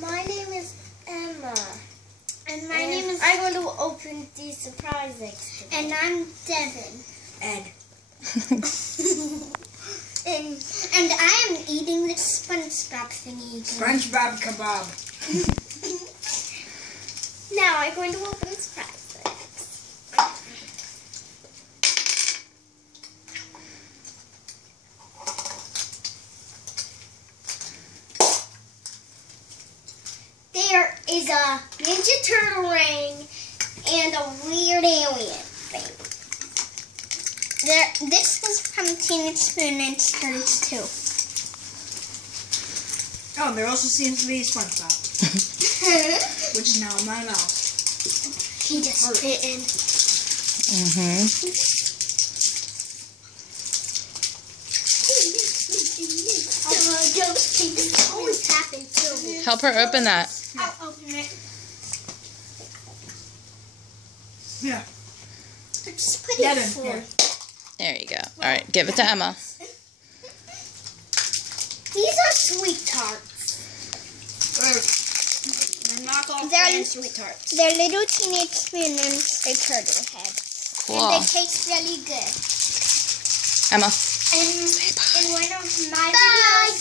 My name is Emma. And my name is... I'm going to open the surprise eggs today. And I'm Devin. Ed. and I am eating the SpongeBob thingy. SpongeBob kebab. Now I'm going to open the surprise eggs. There is a Ninja Turtle ring and a weird alien thing. This was from TMNT Turtles too. Oh, there also seems to be SpongeBob, which is now in my mouth. He just spit in. This always happens to me. Help her open that. I'll open it. Yeah. Just put Devin, it forward. There you go. All right, give it to Emma. These are sweet tarts. They're knockoff They're- brand sweet tarts. They're little Teenage Mutant Turtle heads. Cool. And they taste really good. Emma. And in one of my videos,